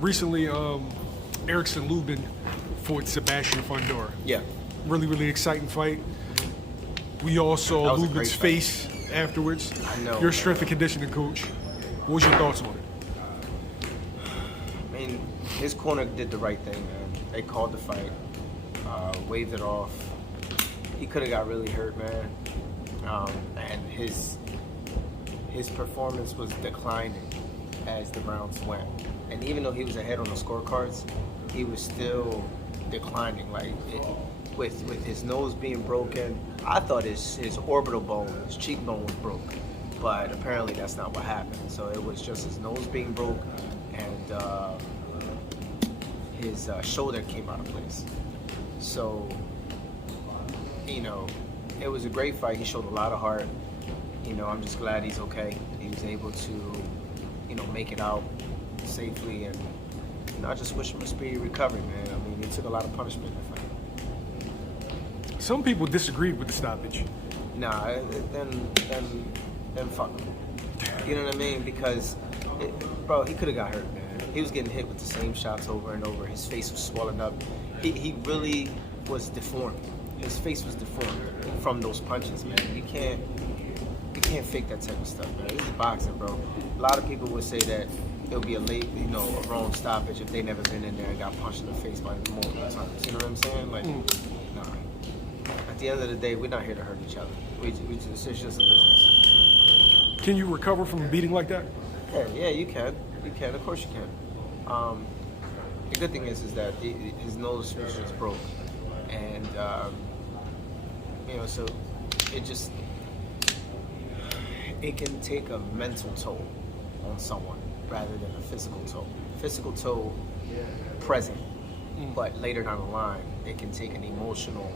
Recently, Erickson Lubin fought Sebastian Fundora. Yeah. Really exciting fight. We all saw Lubin's face afterwards. I know. Your strength and conditioning coach. What was your thoughts on it? I mean, his corner did the right thing, man. They called the fight, waved it off. He could have got really hurt, man. And his performance was declining as the rounds went. And even though he was ahead on the scorecards, he was still declining. Like with his nose being broken, I thought his orbital bone, his cheekbone was broke, but apparently that's not what happened. So it was just his nose being broke and his shoulder came out of place. So, you know, it was a great fight. He showed a lot of heart. You know, I'm just glad he's okay. He was able to, you know, make it out safely, and you know, I just wish him a speedy recovery, man. I mean, he took a lot of punishment in the fight. Some people disagreed with the stoppage. Nah, then fuck him. You know what I mean? Because, bro, he could have got hurt, man. He was getting hit with the same shots over and over. His face was swollen up. He really was deformed. His face was deformed from those punches, man. You can't fake that type of stuff, man. This is boxing, bro. A lot of people would say that it would be a wrong stoppage if they never been in there and got punched in the face by multiple times. You know what I'm saying? Like, nah. At the end of the day, we're not here to hurt each other. It's just a business. Can you recover from a beating like that? Yeah, you can. You can. Of course you can. The good thing is that his nose was just broke, and you know, so it can take a mental toll on someone rather than a physical toll. Physical toll present, but later down the line, it can take an emotional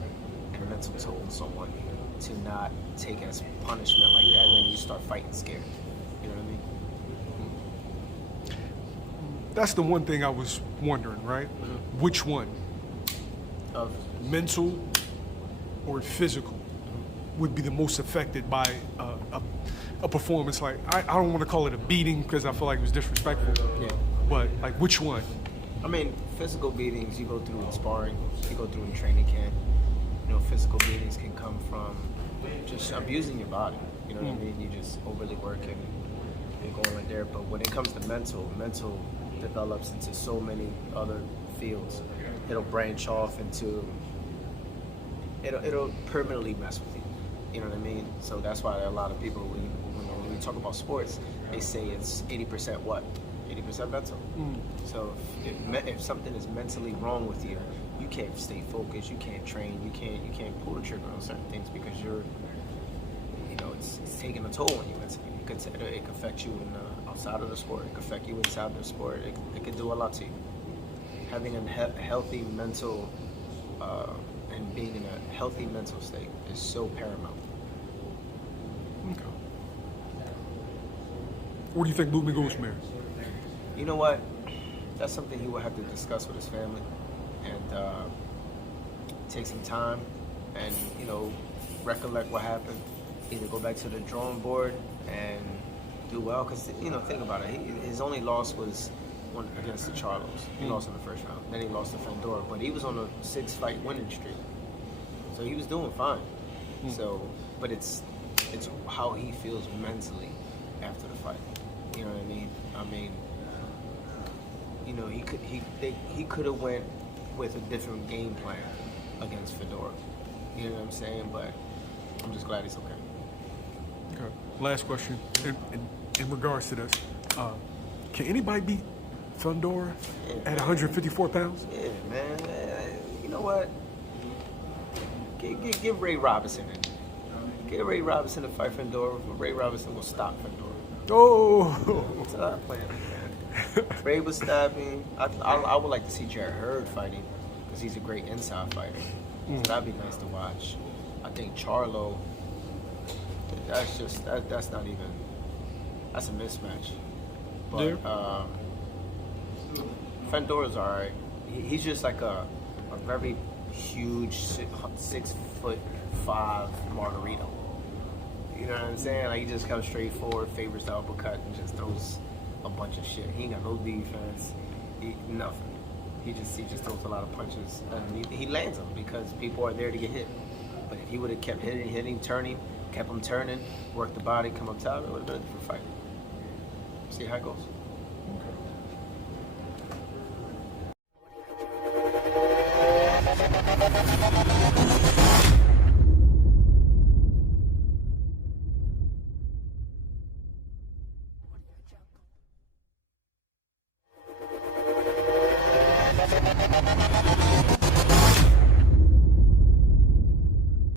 and mental toll on someone to not take it as punishment like that, and then you start fighting scared. You know what I mean? That's the one thing I was wondering, right? Mm-hmm. Which one? Of mental or physical would be the most affected by a performance like, I don't want to call it a beating because I feel like it was disrespectful. Yeah. But like, which one? I mean, physical beatings you go through in sparring, you go through in training camp. You know, physical beatings can come from just abusing your body. You know what I mean? You just overly working, you're going right there. But when it comes to mental develops into so many other fields. It'll branch off into, it'll permanently mess with you. You know what I mean? So that's why a lot of people, when we talk about sports, they say it's 80% what? 80% mental. So if something is mentally wrong with you, you can't stay focused, you can't train, you can't pull the trigger on certain things because it's taking a toll on you mentally. It could affect you outside of the sport. It could affect you inside the sport. It could do a lot to you. Having a healthy mental and being in a healthy mental state is so paramount. Okay. Where do you think Lubin goes from here? You know what? That's something he will have to discuss with his family and take some time and, recollect what happened. Either go back to the drawing board and do well, because, think about it. His only loss was one against the Charlos. He lost in the first round. Then he lost to Fundora, but he was on a 6-fight winning streak. So he was doing fine. So, but it's how he feels mentally after the fight. You know what I mean? He could have went with a different game plan against Fundora. You know what I'm saying? But I'm just glad he's okay. Okay. Last question in regards to this. Can anybody beat Fundora at 154 pounds? Yeah, man. You know what? Give Ray Robinson in. Give Ray Robinson to fight Fundora. Ray Robinson will stop Fundora. Oh! That's what I'm playing, man. Ray was stabbing. I would like to see Jared Hurd fighting because he's a great inside fighter. So that'd be nice to watch. I think Charlo, that's not even, that's a mismatch. But Fundora's all right. He's just like a very huge 6'5" Margarito. You know what I'm saying? Like, he just comes straight forward, favors the uppercut, and just throws a bunch of shit. He ain't got no defense. Nothing. He just throws a lot of punches underneath. He lands them because people are there to get hit. But if he would have kept hitting, turning, kept him turning, worked the body, come up top, it would have been a different fight. See how it goes. Okay.